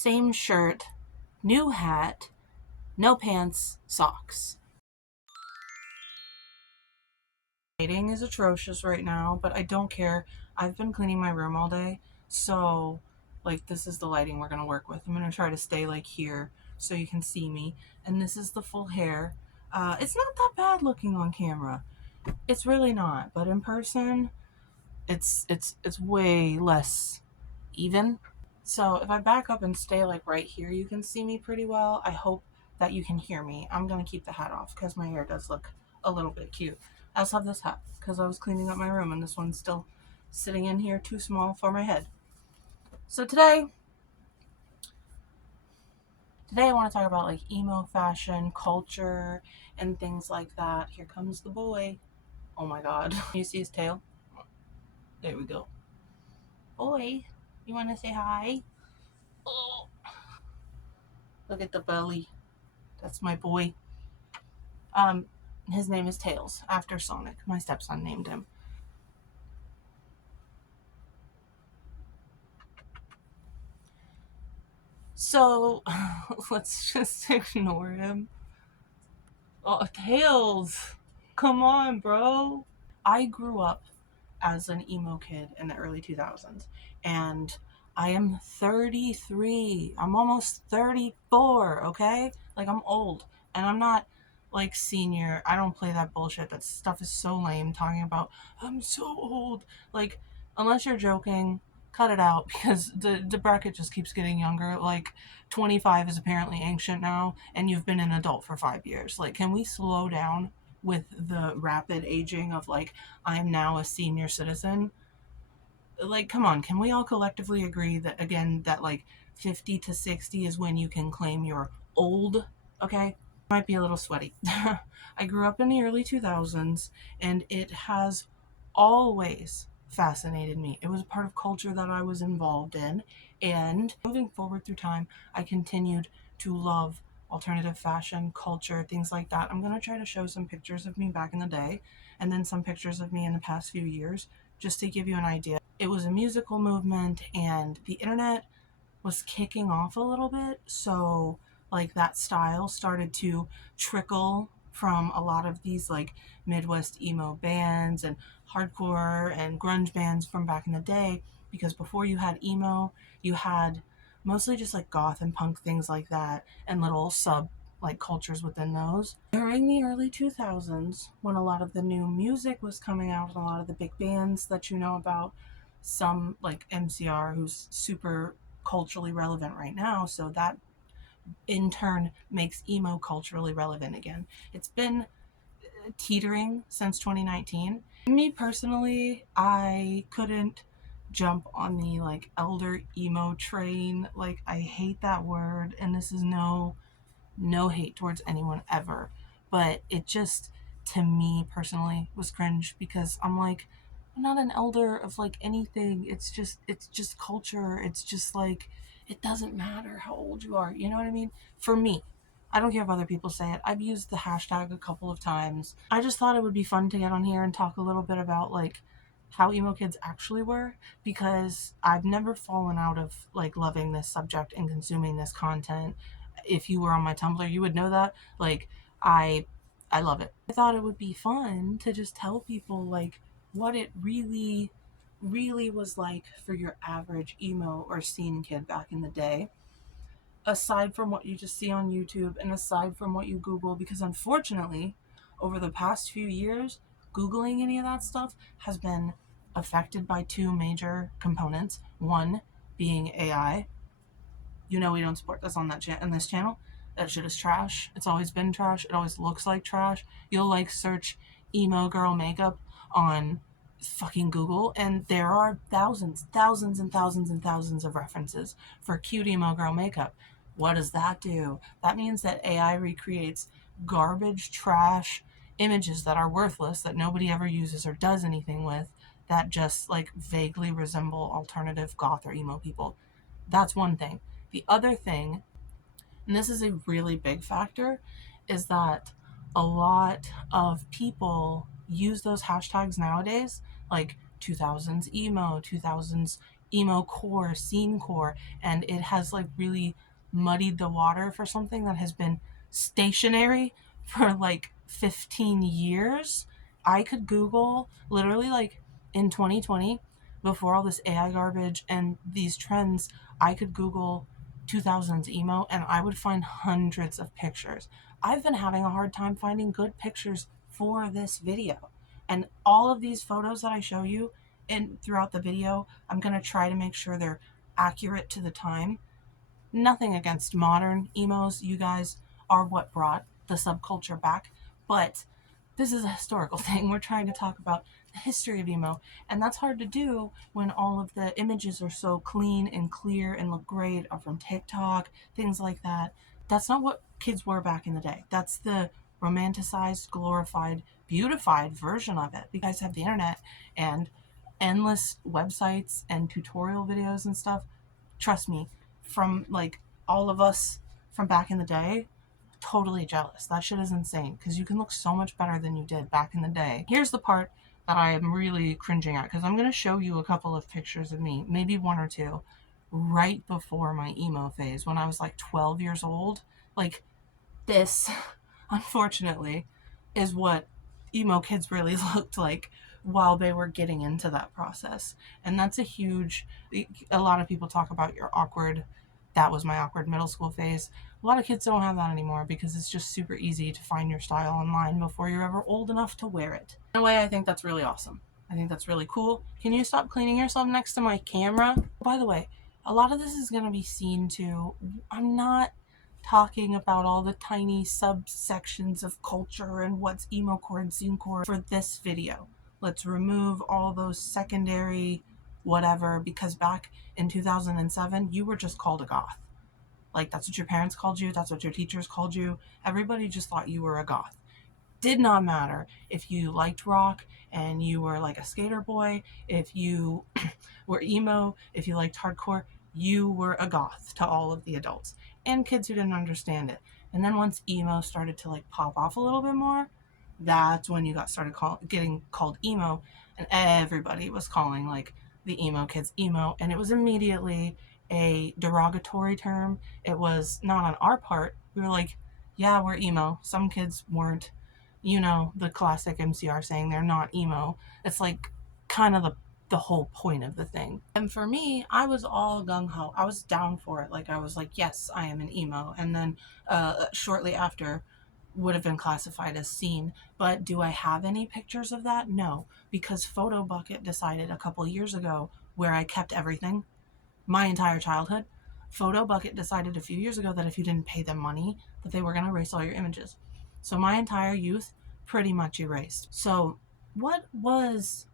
Same shirt, new hat, no pants, socks. Lighting is atrocious right now, but I don't care. I've been cleaning my room all day, so like this is the lighting we're gonna work with. I'm gonna try to stay like here so you can see me. And this is the full hair. It's not that bad looking on camera. It's really not, but in person, it's way less even. So if I back up and stay like right here, you can see me pretty well. I hope that you can hear me. I'm gonna keep the hat off because my hair does look a little bit cute. I also have this hat because I was cleaning up my room and this one's still sitting in here too small for my head. So today I want to talk about like emo fashion, culture, and things like that. Here comes the boy. Oh my god. You see his tail? There we go. Boy, you want to say hi? Oh, look at the belly. That's my boy. Um, his name is Tails, after Sonic. My stepson named him. So, let's just ignore him. Oh, Tails! Come on, bro! I grew up as an emo kid in the early 2000s, and I am 33. I'm almost 34, okay? Like, I'm old, and I'm not like senior. I don't play that bullshit. That stuff is so lame, talking about I'm so old. Like, unless you're joking, cut it out because the bracket just keeps getting younger. Like, 25 is apparently ancient now, and you've been an adult for 5 years. Like, can we slow down with the rapid aging of like I'm now a senior citizen? Like, come on, can we all collectively agree that again that like 50 to 60 is when you can claim you're old? Okay, might be a little sweaty. I grew up in the early 2000s, and it has always fascinated me. It was a part of culture that I was involved in, and moving forward through time, I continued to love alternative fashion, culture, things like that. I'm going to try to show some pictures of me back in the day, and then some pictures of me in the past few years, just to give you an idea. It was a musical movement, and the internet was kicking off a little bit, so like that style started to trickle from a lot of these like Midwest emo bands and hardcore and grunge bands from back in the day, because before you had emo, you had mostly just like goth and punk, things like that, and little sub like cultures within those. During the early 2000s, when a lot of the new music was coming out and a lot of the big bands that you know about, some like MCR, who's super culturally relevant right now, so that in turn makes emo culturally relevant again. It's been teetering since 2019. Me personally, I couldn't jump on the like elder emo train. Like, I hate that word, and this is no hate towards anyone ever, but it just, to me personally, was cringe because I'm like, I'm not an elder of like anything. It's just culture. It's just like, it doesn't matter how old you are. You know what I mean? For me, I don't care if other people say it. I've used the hashtag a couple of times. I just thought it would be fun to get on here and talk a little bit about like how emo kids actually were, because I've never fallen out of like loving this subject and consuming this content. If you were on my Tumblr, you would know that. Like, I I love it. I thought it would be fun to just tell people like what it really was like for your average emo or scene kid back in the day, aside from what you just see on YouTube and aside from what you Google, because unfortunately, over the past few years, Googling any of that stuff has been affected by two major components. One being AI. You know we don't support this on this channel. That shit is trash. It's always been trash. It always looks like trash. You'll like search emo girl makeup on fucking Google, and there are thousands and thousands and thousands of references for cute emo girl makeup. What does that do? That means that AI recreates garbage, trash images that are worthless, that nobody ever uses or does anything with, that just like vaguely resemble alternative goth or emo people. That's one thing. The other thing, and this is a really big factor, is that a lot of people use those hashtags nowadays, like 2000s emo, 2000s emo core, scene core, and it has like really muddied the water for something that has been stationary for like 15 years. I could Google literally like in 2020, before all this AI garbage and these trends, I could Google 2000s emo and I would find hundreds of pictures. I've been having a hard time finding good pictures for this video. And all of these photos that I show you and throughout the video, I'm going to try to make sure they're accurate to the time. Nothing against modern emos. You guys are what brought the subculture back. But this is a historical thing. We're trying to talk about the history of emo. And that's hard to do when all of the images are so clean and clear and look great, or from TikTok, things like that. That's not what kids were back in the day. That's the romanticized, glorified, beautified version of it. You guys have the internet and endless websites and tutorial videos and stuff. Trust me, from like all of us from back in the day, totally jealous. That shit is insane because you can look so much better than you did back in the day. Here's the part that I am really cringing at, because I'm going to show you a couple of pictures of me, maybe one or two, right before my emo phase when I was like 12 years old. Like, this, unfortunately, is what emo kids really looked like while they were getting into that process. And that's a lot of people talk about your awkward, that was my awkward middle school phase. A lot of kids don't have that anymore because it's just super easy to find your style online before you're ever old enough to wear it. In a way, I think that's really awesome. I think that's really cool. Can you stop cleaning yourself next to my camera? By the way, a lot of this is going to be seen too. I'm not talking about all the tiny subsections of culture and what's emo core and scene core for this video. Let's remove all those secondary whatever, because back in 2007, you were just called a goth. Like, that's what your parents called you, that's what your teachers called you. Everybody just thought you were a goth. Did not matter if you liked rock and you were like a skater boy, if you were emo, if you liked hardcore, you were a goth to all of the adults and kids who didn't understand it. And then once emo started to like pop off a little bit more, that's when you getting called emo, and everybody was calling like the emo kids emo, and it was immediately a derogatory term. It was not on our part. We were like, yeah, we're emo. Some kids weren't. You know, the classic MCR saying they're not emo. It's like kind of the whole point of the thing. And for me, I was all gung-ho. I was down for it. Like, I was like, yes, I am an emo. And then shortly after, would have been classified as scene. But do I have any pictures of that? No, because Photo Bucket decided a couple years ago, where I kept everything, my entire childhood. Photo Bucket decided a few years ago that if you didn't pay them money, that they were going to erase all your images. So my entire youth pretty much erased. So what was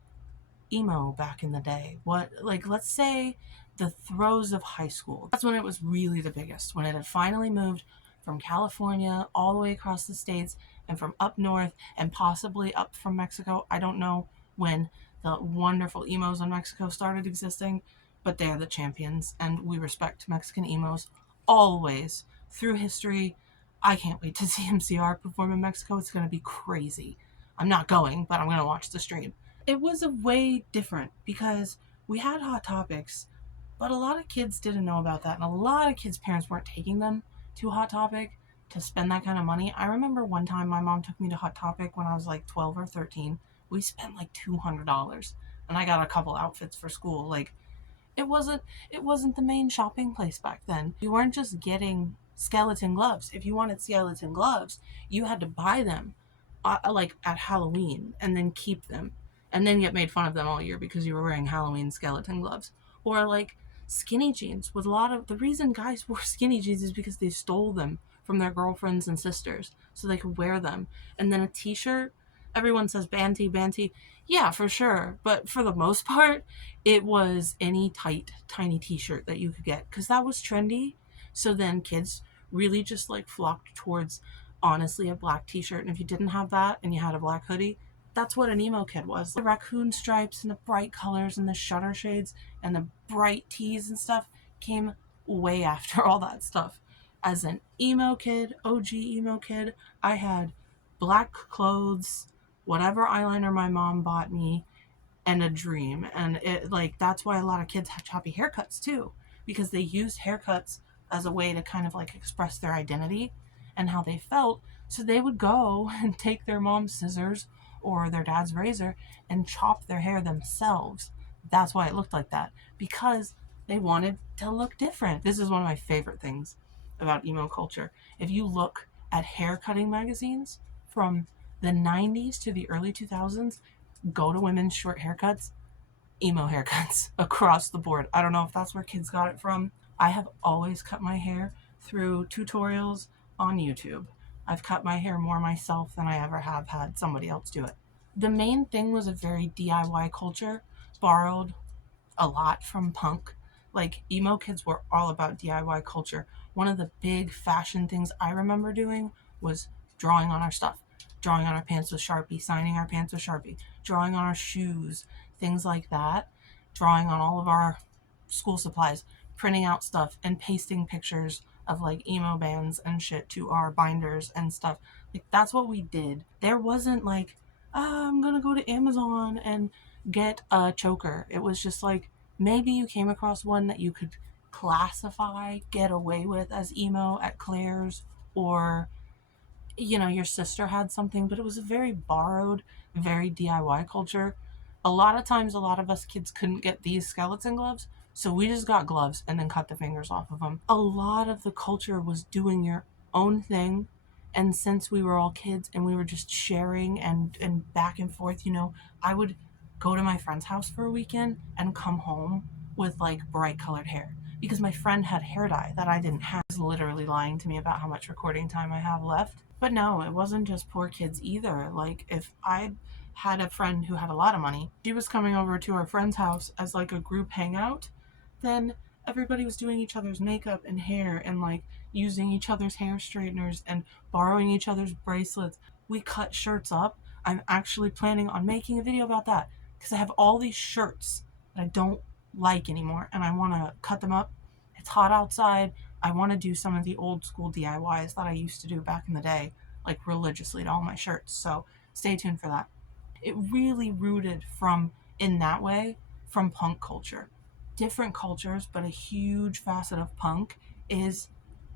emo back in the day? What, like, let's say the throes of high school. That's when it was really the biggest, when it had finally moved from California all the way across the states and from up north and possibly up from Mexico. I don't know when the wonderful emos in Mexico started existing, but they're the champions and we respect Mexican emos always through history. I can't wait to see MCR perform in Mexico. It's going to be crazy. I'm not going, but I'm going to watch the stream. It was a way different because we had Hot Topics, but a lot of kids didn't know about that, and a lot of kids' parents weren't taking them to Hot Topic to spend that kind of money. I remember one time my mom took me to Hot Topic when I was like 12 or 13. We spent like $200, and I got a couple outfits for school. Like, it wasn't the main shopping place back then. You weren't just getting skeleton gloves. If you wanted skeleton gloves, you had to buy them like at Halloween and then keep them and then get made fun of them all year because you were wearing Halloween skeleton gloves. Or like skinny jeans. With a lot of the reason guys wore skinny jeans is because they stole them from their girlfriends and sisters so they could wear them. And then a t-shirt, everyone says banty banty. Yeah, for sure. But for the most part, it was any tight, tiny t-shirt that you could get because that was trendy. So then kids really just like flocked towards honestly a black t-shirt. And if you didn't have that and you had a black hoodie, that's what an emo kid was. The raccoon stripes and the bright colors and the shutter shades and the bright tees and stuff came way after all that stuff. As an emo kid, OG emo kid, I had black clothes, whatever eyeliner my mom bought me, and a dream. And it, like, that's why a lot of kids have choppy haircuts too, because they used haircuts as a way to kind of like express their identity and how they felt. So they would go and take their mom's scissors or their dad's razor and chop their hair themselves. That's why it looked like that, because they wanted to look different. This is one of my favorite things about emo culture. If you look at hair cutting magazines from the 90s to the early 2000s, go to women's short haircuts, emo haircuts across the board. I don't know if that's where kids got it from. I have always cut my hair through tutorials on YouTube. I've cut my hair more myself than I ever have had somebody else do it. The main thing was a very DIY culture, borrowed a lot from punk. Like, emo kids were all about DIY culture. One of the big fashion things I remember doing was drawing on our stuff, drawing on our pants with Sharpie, signing our pants with Sharpie, drawing on our shoes, things like that, drawing on all of our school supplies, printing out stuff and pasting pictures of like emo bands and shit to our binders and stuff. Like, that's what we did. There wasn't like, I'm gonna go to Amazon and get a choker. It was just like, maybe you came across one that you could classify, get away with as emo at Claire's, or your sister had something, but it was a very borrowed, very DIY culture. A lot of times, a lot of us kids couldn't get these skeleton gloves, so we just got gloves and then cut the fingers off of them. A lot of the culture was doing your own thing, and since we were all kids and we were just sharing and back and forth, I would go to my friend's house for a weekend and come home with like bright colored hair because my friend had hair dye that I didn't have. He was literally lying to me about how much recording time I have left. But no, it wasn't just poor kids either. Like, if I had a friend who had a lot of money, she was coming over to our friend's house as like a group hangout, then everybody was doing each other's makeup and hair and like using each other's hair straighteners and borrowing each other's bracelets. We cut shirts up. I'm actually planning on making a video about that because I have all these shirts that I don't like anymore and I want to cut them up. It's hot outside. I want to do some of the old school DIYs that I used to do back in the day, like religiously to all my shirts. So stay tuned for that. It really rooted from, in that way, from punk culture. Different cultures, but a huge facet of punk is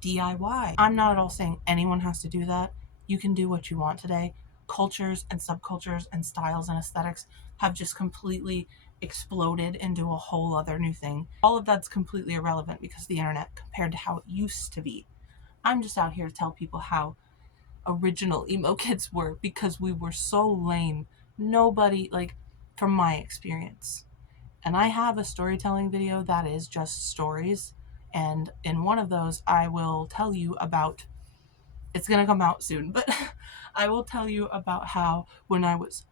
DIY. I'm not at all saying anyone has to do that. You can do what you want today. Cultures and subcultures and styles and aesthetics have just completely exploded into a whole other new thing. All of that's completely irrelevant because of the internet compared to how it used to be. I'm just out here to tell people how original emo kids were because we were so lame. Nobody, like, from my experience. And I have a storytelling video that is just stories. And in one of those, I will tell you about, it's going to come out soon, but I will tell you about how when I was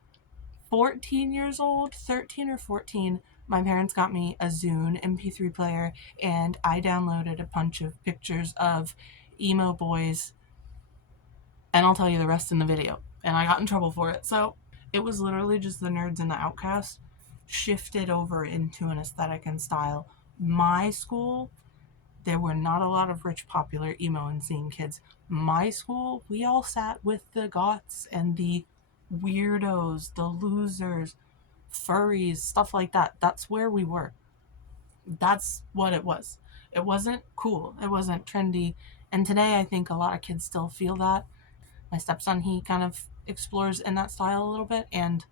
14 years old, 13 or 14, my parents got me a Zune MP3 player and I downloaded a bunch of pictures of emo boys, and I'll tell you the rest in the video. And I got in trouble for it. So it was literally just the nerds and the outcasts shifted over into an aesthetic and style. My school, there were not a lot of rich, popular emo and scene kids. My school, we all sat with the goths and the weirdos, the losers, furries, stuff like that. That's where we were. That's what it was. It wasn't cool. It wasn't trendy. And today I think a lot of kids still feel that. My stepson, he kind of explores in that style a little bit, and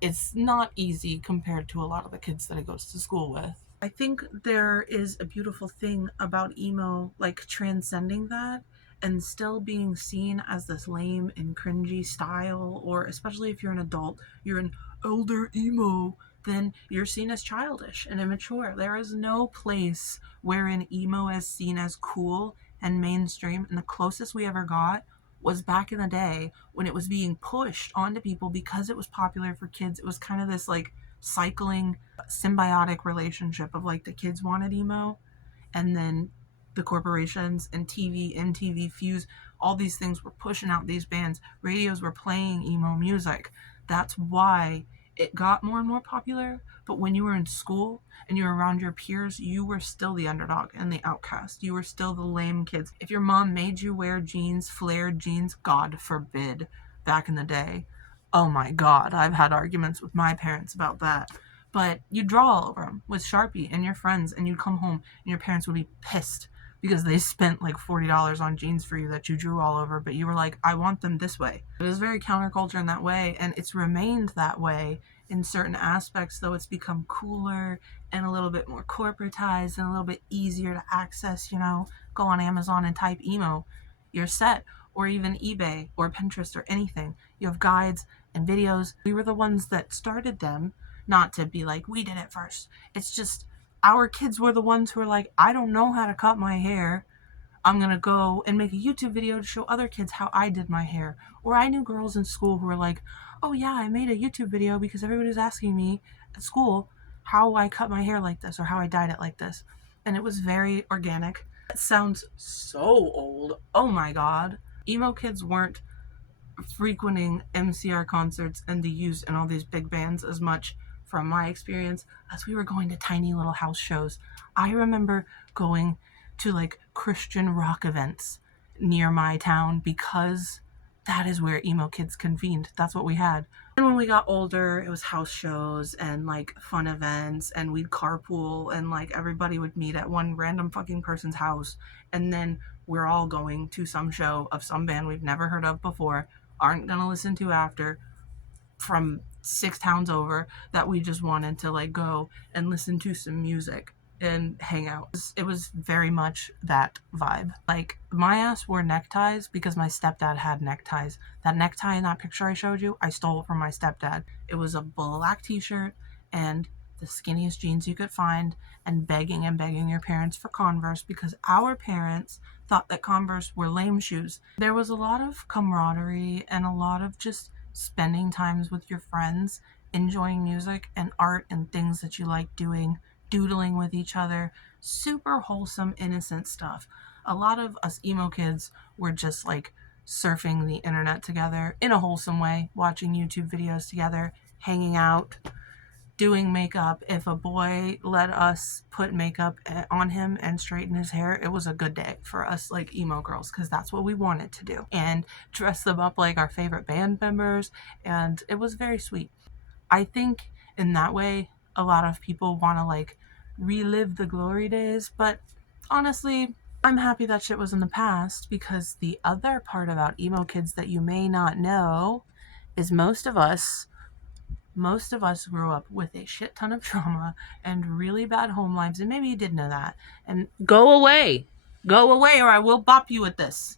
it's not easy compared to a lot of the kids that he goes to school with. I think there is a beautiful thing about emo, like transcending that and still being seen as this lame and cringy style, or especially if you're an adult, you're an older emo, then you're seen as childish and immature. There is no place wherein emo is seen as cool and mainstream, and the closest we ever got was back in the day when it was being pushed onto people because it was popular for kids. It was kind of this like cycling symbiotic relationship of like the kids wanted emo and then the corporations and TV, MTV, Fuse, all these things were pushing out these bands. Radios were playing emo music. That's why it got more and more popular. But when you were in school and you were around your peers, you were still the underdog and the outcast. You were still the lame kids. If your mom made you wear jeans, flared jeans, God forbid, back in the day, Oh my god, I've had arguments with my parents about that. But you'd draw all over them with Sharpie and your friends, and you'd come home and your parents would be pissed because they spent like $40 on jeans for you that you drew all over, but you were like, I want them this way. It is very counterculture in that way, and it's remained that way in certain aspects, though it's become cooler and a little bit more corporatized and a little bit easier to access. Go on Amazon and type emo, you're set, or even eBay or Pinterest or anything. You have guides and videos. We were the ones that started them, not to be like, we did it first. It's just our kids were the ones who were like, I don't know how to cut my hair. I'm going to go and make a YouTube video to show other kids how I did my hair. Or I knew girls in school who were like, oh yeah, I made a YouTube video because everybody was asking me at school how I cut my hair like this or how I dyed it like this. And it was very organic. It sounds so old. Oh my god. Emo kids weren't frequenting MCR concerts and the Used and all these big bands as much, from my experience, as we were going to tiny little house shows. I remember going to like Christian rock events near my town because that is where emo kids convened. That's what we had. And when we got older, it was house shows and like fun events, and we'd carpool, and like everybody would meet at one random fucking person's house, and then we're all going to some show of some band we've never heard of before, aren't gonna listen to after, from 6 towns over, that we just wanted to like go and listen to some music and hang out. It was very much that vibe. Like, my ass wore neckties because my stepdad had neckties. That necktie in that picture I showed you, I stole from my stepdad. It was a black t-shirt and the skinniest jeans you could find, and begging your parents for Converse because our parents thought that Converse were lame shoes. There was a lot of camaraderie and a lot of just spending times with your friends, enjoying music and art and things that you like doing, doodling with each other, super wholesome, innocent stuff. A lot of us emo kids were just like surfing the internet together in a wholesome way, watching YouTube videos together, hanging out, doing makeup. If a boy let us put makeup on him and straighten his hair, it was a good day for us like emo girls, because that's what we wanted to do, and dress them up like our favorite band members, and it was very sweet. I think in that way a lot of people want to like relive the glory days, but honestly, I'm happy that shit was in the past, because the other part about emo kids that you may not know is most of us grew up with a shit ton of trauma and really bad home lives, and maybe you did know that. And go away, or I will bop you with this.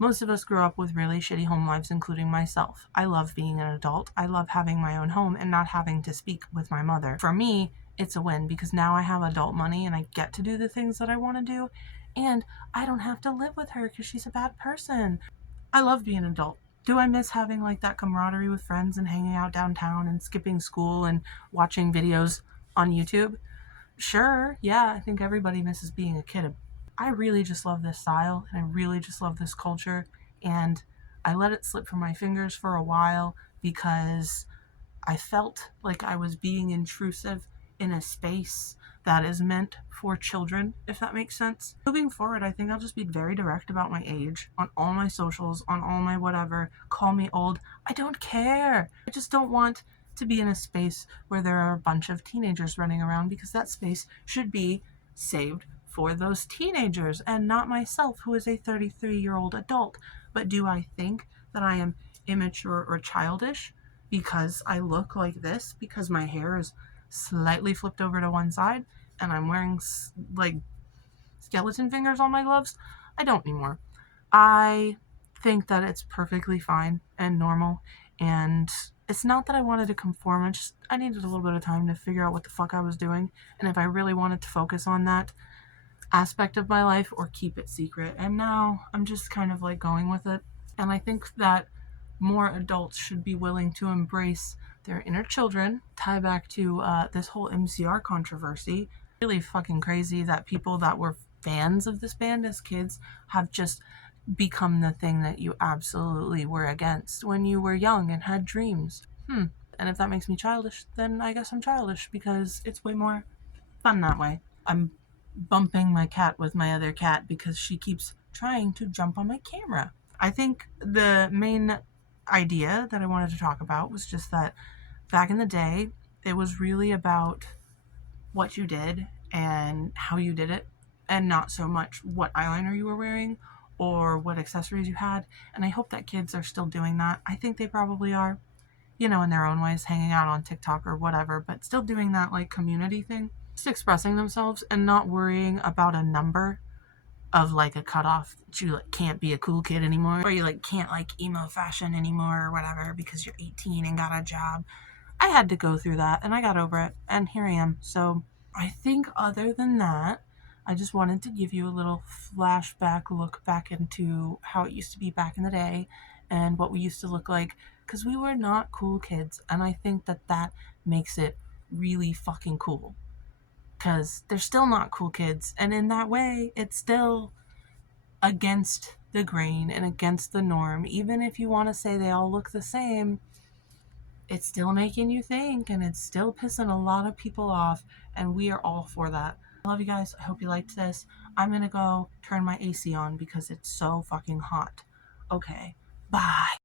Most of us grew up with really shitty home lives, including myself. I love being an adult. I love having my own home and not having to speak with my mother. For me, it's a win because now I have adult money and I get to do the things that I want to do, and I don't have to live with her because she's a bad person. I love being an adult. Do I miss having like that camaraderie with friends and hanging out downtown and skipping school and watching videos on YouTube? Sure, yeah, I think everybody misses being a kid. I really just love this style and I really just love this culture, and I let it slip from my fingers for a while because I felt like I was being intrusive in a space that is meant for children, if that makes sense. Moving forward, I think I'll just be very direct about my age on all my socials, on all my whatever. Call me old. I don't care. I just don't want to be in a space where there are a bunch of teenagers running around, because that space should be saved for those teenagers and not myself, who is a 33-year-old adult. But do I think that I am immature or childish because I look like this, because my hair is slightly flipped over to one side and I'm wearing like skeleton fingers on my gloves? I don't anymore. I think that it's perfectly fine and normal, and it's not that I wanted to conform. I needed a little bit of time to figure out what the fuck I was doing, and if I really wanted to focus on that aspect of my life or keep it secret. And now I'm just kind of like going with it. And I think that more adults should be willing to embrace their inner children. Tie back to this whole MCR controversy. Really fucking crazy that people that were fans of this band as kids have just become the thing that you absolutely were against when you were young and had dreams. And if that makes me childish, then I guess I'm childish, because it's way more fun that way. I'm bumping my cat with my other cat because she keeps trying to jump on my camera. I think the main idea that I wanted to talk about was just that back in the day, it was really about what you did and how you did it, and not so much what eyeliner you were wearing or what accessories you had. And I hope that kids are still doing that. I think they probably are, you know, in their own ways, hanging out on TikTok or whatever, but still doing that like community thing, just expressing themselves and not worrying about a number of like a cutoff that you like can't be a cool kid anymore, or you like can't like emo fashion anymore or whatever because you're 18 and got a job. I had to go through that and I got over it, and here I am. So I think other than that, I just wanted to give you a little flashback look back into how it used to be back in the day and what we used to look like, because we were not cool kids, and I think that that makes it really fucking cool, because they're still not cool kids, and in that way it's still against the grain and against the norm. Even if you want to say they all look the same, it's still making you think, and it's still pissing a lot of people off, and we are all for that. I love you guys. I hope you liked this. I'm gonna go turn my AC on because it's so fucking hot. Okay, bye.